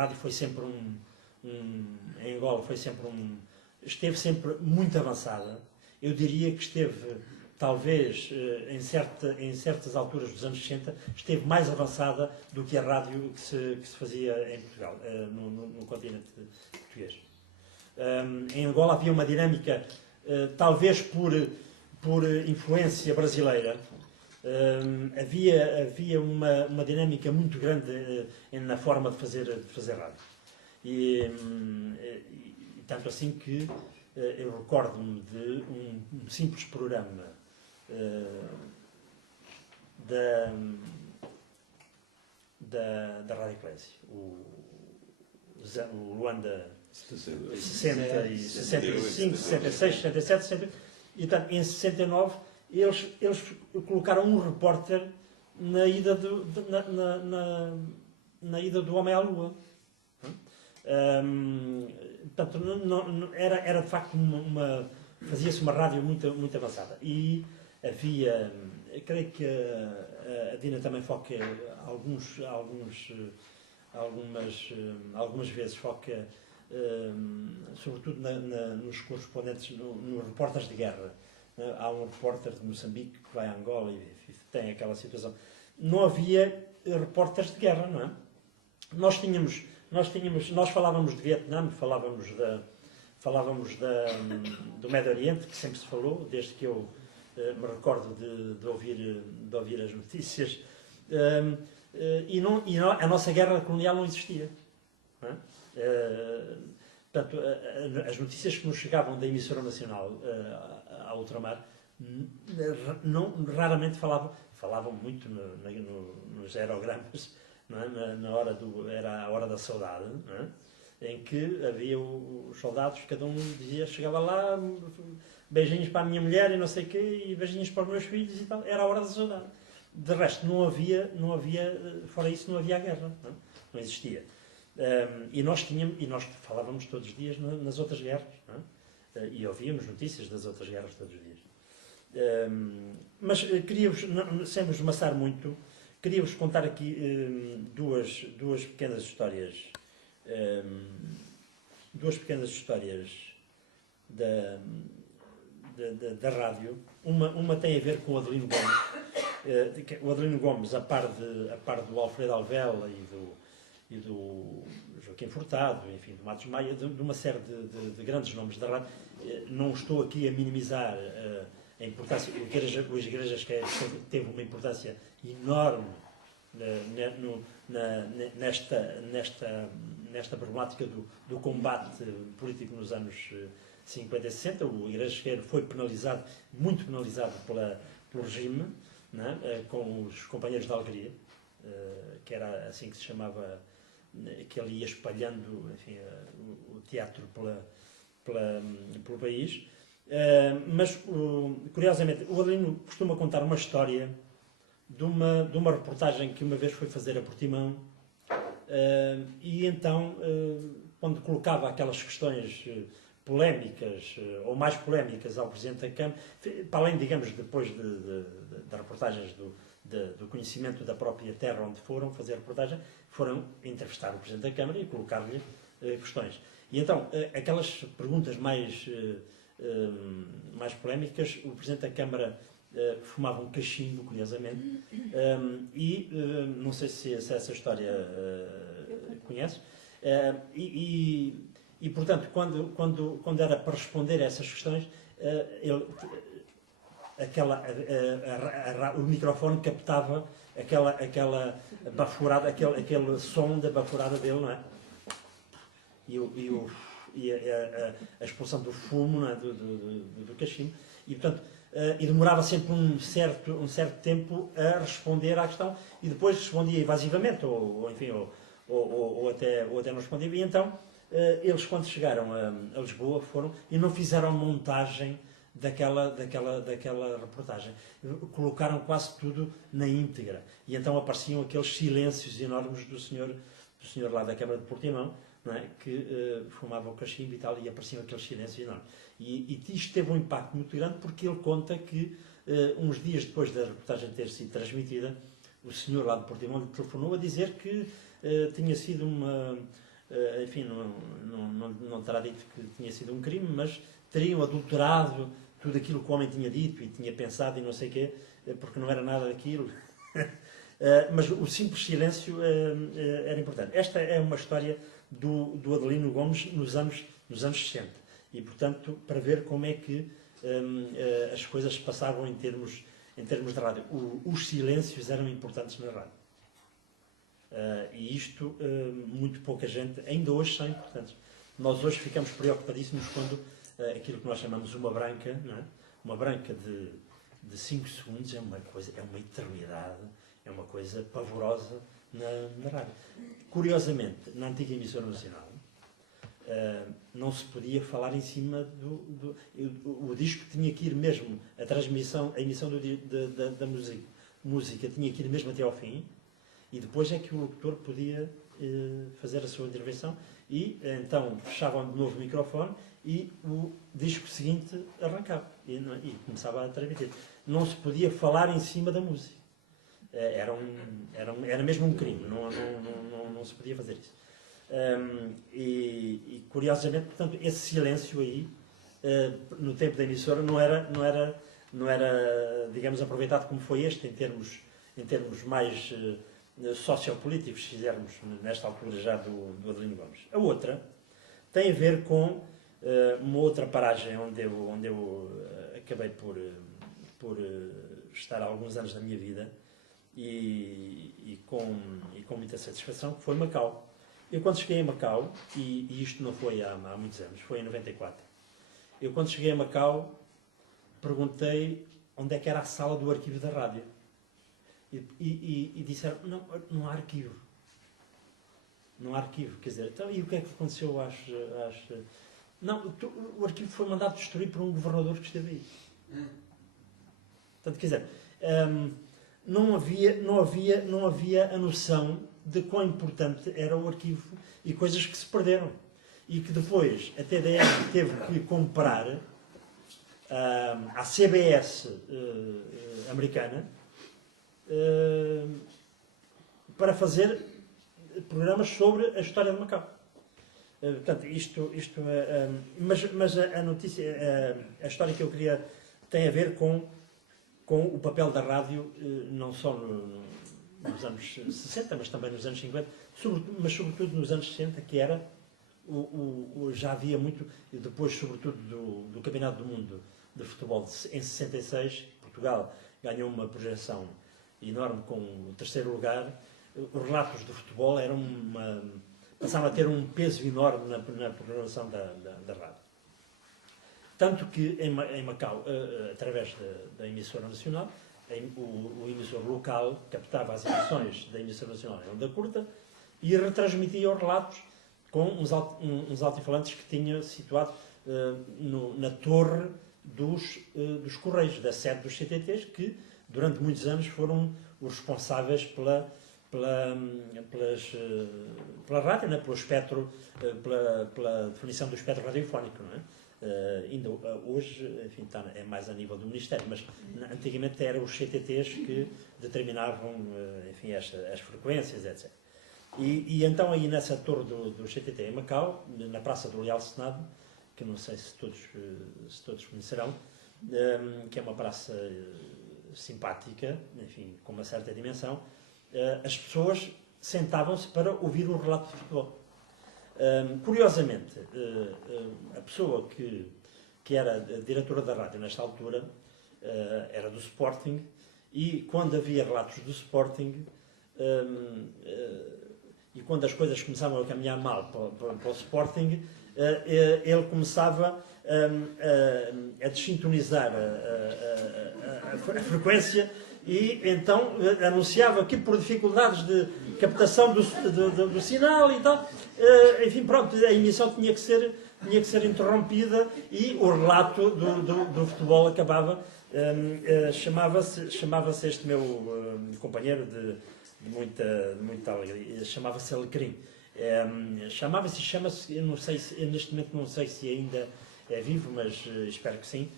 rádio foi sempre em Angola esteve sempre muito avançada. Eu diria que esteve, talvez, em certas alturas dos anos 60, esteve mais avançada do que a rádio que se fazia em Portugal, no continente português. Em Angola havia uma dinâmica, talvez por influência brasileira, havia uma dinâmica muito grande na forma de fazer rádio. E tanto assim que eu recordo-me de um simples programa da Rádio Eclésia, o Luanda 60, 65, 66, 67, 60, e portanto, em 69 eles colocaram um repórter na ida do Homem à Lua. Portanto, era de facto fazia-se uma rádio muito avançada. E havia, eu creio que a Dina também foca algumas vezes foca, sobretudo nos correspondentes, nos repórteres de guerra. Há um repórter de Moçambique que vai a Angola e tem aquela situação. Não havia repórteres de guerra, não é? Nós falávamos de Vietnã, falávamos do Médio Oriente, que sempre se falou, desde que eu me recordo de ouvir as notícias, e a nossa guerra colonial não existia. Não é? Portanto, as notícias que nos chegavam da emissora nacional à ultramar raramente falavam muito nos aerogramas, não é? Era a hora da saudade, não é? Em que havia os soldados, cada um dizia, chegava lá, beijinhos para a minha mulher e não sei o quê, e beijinhos para os meus filhos e tal, era a hora da saudade. De resto, não havia, fora isso, não havia a guerra, não existia. E nós falávamos todos os dias nas outras guerras, não é? E ouvíamos notícias das outras guerras todos os dias. Mas queria-vos, sem vos amassar muito, queria-vos contar aqui duas pequenas histórias. Da rádio. Uma tem a ver com o Adelino Gomes. O Adelino Gomes, a par do Alfredo Alvela e do Joaquim Furtado, enfim, do Matos Maia, de uma série de grandes nomes da rádio. Não estou aqui a minimizar a importância. As igrejas que teve uma importância enorme nesta problemática do combate político nos anos 50 e 60. O Igreja Esquerda foi muito penalizado pelo regime, não é? Com os companheiros da alegria, que era assim que se chamava, que ele ia espalhando, enfim, o teatro pelo país. Mas, curiosamente, o Adelino costuma contar uma história de uma reportagem que uma vez foi fazer a Portimão, e então, quando colocava aquelas questões polémicas, ou mais polémicas, ao Presidente da Câmara, para além, digamos, depois das reportagens do conhecimento da própria terra onde foram fazer a reportagem, foram entrevistar o Presidente da Câmara e colocar-lhe questões. E então, aquelas perguntas mais polémicas, o Presidente da Câmara fumava um cachimbo, curiosamente, e não sei se essa história conhece, e portanto, quando era para responder a essas questões, o microfone captava aquela baforada, aquele som da baforada dele, não é? E a expulsão do fumo, não é? do cachimbo, e portanto, e demorava sempre um certo tempo a responder à questão, e depois respondia evasivamente, ou até não respondia. E então, eles, quando chegaram a Lisboa, foram e não fizeram montagem daquela reportagem. Colocaram quase tudo na íntegra. E então apareciam aqueles silêncios enormes do senhor lá da Câmara de Portimão, não é? Que fumava o cachimbo e tal, e apareciam aqueles silêncios enormes. E isto teve um impacto muito grande, porque ele conta que, uns dias depois da reportagem ter sido transmitida, o senhor lá de Portimão lhe telefonou a dizer que tinha sido enfim, não terá dito que tinha sido um crime, mas teriam adulterado tudo aquilo que o homem tinha dito e tinha pensado e não sei o quê, porque não era nada daquilo. Mas o simples silêncio era importante. Esta é uma história do Adelino Gomes nos anos 60. E, portanto, para ver como é que as coisas se passavam em termos de rádio. Os silêncios eram importantes na rádio. E isto, muito pouca gente, ainda hoje são importantes. Nós hoje ficamos preocupadíssimos quando aquilo que nós chamamos uma branca, não é? Uma branca de 5 segundos é uma coisa, é uma eternidade, é uma coisa pavorosa na rádio. Curiosamente, na antiga emissora nacional, não se podia falar em cima o disco tinha que ir mesmo, a emissão da música tinha que ir mesmo até ao fim, e depois é que o locutor podia fazer a sua intervenção, e então fechavam de novo o microfone e o disco seguinte arrancava e começava a transmitir. Não se podia falar em cima da música. Era mesmo um crime, não se podia fazer isso. E curiosamente, portanto, esse silêncio aí, no tempo da emissora, não era, digamos, aproveitado como foi este, em termos mais sociopolíticos, se fizermos nesta altura já do Adelino Gomes. A outra tem a ver com uma outra paragem onde eu acabei por estar há alguns anos da minha vida e com muita satisfação, que foi Macau. Eu quando cheguei a Macau, e isto não foi há muitos anos, foi em 94, eu quando cheguei a Macau perguntei onde é que era a sala do arquivo da rádio. E disseram, não há arquivo. Não há arquivo, quer dizer, então, e o que é que aconteceu Não, o arquivo foi mandado destruir por um governador que esteve aí. Portanto, quer dizer, não havia a noção de quão importante era o arquivo e coisas que se perderam. E que depois a TDM teve que comprar à CBS americana para fazer programas sobre a história de Macau. Portanto, mas a notícia, a história que eu queria tem a ver com o papel da rádio, não só nos anos 60, mas também nos anos 50, mas sobretudo nos anos 60, que era, já havia muito, depois sobretudo do Campeonato do Mundo de Futebol em 66, Portugal ganhou uma projeção enorme com o terceiro lugar. Os relatos do futebol passavam a ter um peso enorme na programação da rádio. Tanto que em Macau, através da emissora nacional, o emissor local captava as emissões da emissora nacional em onda curta e retransmitia os relatos com uns altifalantes que tinha situado na torre dos Correios, da sede dos CTTs, que durante muitos anos foram os responsáveis pela rádio, né? Pelo espectro, pela definição do espectro radiofónico, não é? Ainda hoje, enfim, é mais a nível do Ministério, mas antigamente eram os CTTs que determinavam, enfim, as frequências, etc. E então aí nessa torre do CTT em Macau, na Praça do Leal Senado, que não sei se todos conhecerão, que é uma praça simpática, enfim, com uma certa dimensão, as pessoas sentavam-se para ouvir o relato de futebol. Curiosamente, a pessoa que era diretora da rádio nesta altura era do Sporting, e quando havia relatos do Sporting e quando as coisas começavam a caminhar mal para o Sporting, ele começava a desintonizar a frequência e então anunciava que por dificuldades de captação do sinal e tal, enfim, pronto, a emissão tinha que ser interrompida e o relato do futebol acabava. Chamava-se este meu companheiro de muita alegria, chamava-se Alecrim. Chama-se, eu não sei neste momento não sei se ainda é vivo, mas espero que sim.